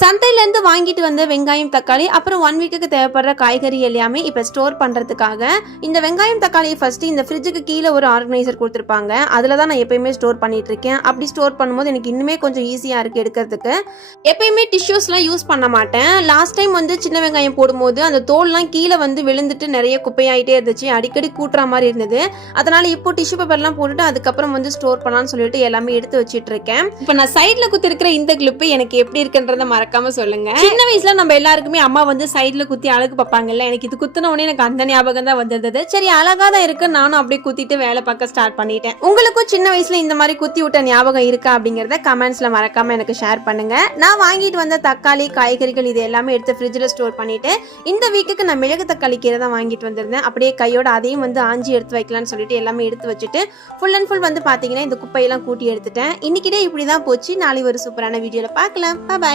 சந்தையிலேருந்து வாங்கிட்டு வந்த வெங்காயம் தக்காளி அப்புறம் 1 வீக்குக்கு தேவைப்படுற காய்கறி எல்லாமே இப்போ ஸ்டோர் பண்ணுறதுக்காக இந்த வெங்காயம் தக்காளியை ஃபர்ஸ்ட் இந்த ஃப்ரிட்ஜுக்கு கீழே ஒரு ஆர்கனைசர் கொடுத்துருப்பாங்க. அதில் தான் நான் எப்பயுமே ஸ்டோர் பண்ணிட்டு இருக்கேன். அப்படி ஸ்டோர் பண்ணும்போது எனக்கு இன்னுமே கொஞ்சம் ஈஸியாக இருக்குது எடுக்கிறதுக்கு. எப்பயுமே டிஷ்யூஸ்லாம் யூஸ் பண்ண மாட்டேன். லாஸ்ட் டைம் வந்து சின்ன வெங்காயம் போடும்போது அந்த தோல்லாம் கீழே வந்து விழுந்துட்டு நிறைய குப்பையாயிட்டே இருந்துச்சு. அடிக்கடி கூட்டுற மாதிரி இருந்தது. அதனால இப்போ டிஷ்யூ பேப்பர்லாம் போட்டுட்டு அதுக்கப்புறம் வந்து ஸ்டோர் பண்ணலாம்னு சொல்லிட்டு எல்லாமே எடுத்து வச்சிட்டு இருக்கேன். இப்போ நான் சைடில் குத்திருக்கிற இந்த கிளிப்பு எனக்கு எப்படி இருக்குன்றத மறக்காம சொல்லுங்க. சின்ன வயசுல நம்ம எல்லாருக்குமே அம்மா வந்து சைடுல குத்தி அழகு பார்ப்பாங்கல்ல. எனக்கு இது குத்தின உடனே எனக்கு அந்த ஞாபகம் தான் வந்தது. சரி அழகா தான் இருக்கு, நானும் அப்படியே குத்திட்டு வேலை பார்க்க ஸ்டார்ட் பண்ணிட்டேன். உங்களுக்கும் சின்ன வயசுல இந்த மாதிரி குத்தி விட்ட ஞாபகம் இருக்கா அப்படிங்கறத கமெண்ட்ஸ்ல மறக்காம எனக்கு ஷேர் பண்ணுங்க. நான் வாங்கிட்டு வந்த தக்காளி காய்கறிகள் இது எல்லாமே எடுத்து ஃப்ரிட்ஜ்ல ஸ்டோர் பண்ணிட்டு இந்த வீக்குக்கு நான் மிளகு தக்காளி கீரை தான் வாங்கிட்டு வந்திருந்தேன். அப்படியே கையோட அதையும் வந்து ஆஞ்சி எடுத்து வைக்கலாம்னு சொல்லிட்டு எல்லாமே எடுத்து வச்சுட்டு ஃபுல் அண்ட் ஃபுல் வந்து பாத்தீங்கன்னா இந்த குப்பையெல்லாம் கூட்டி எடுத்துட்டேன். இன்னைக்கிட்டே இப்படிதான் போச்சு. நாளை ஒரு சூப்பரான வீடியோல பார்க்கலாம். பாய்.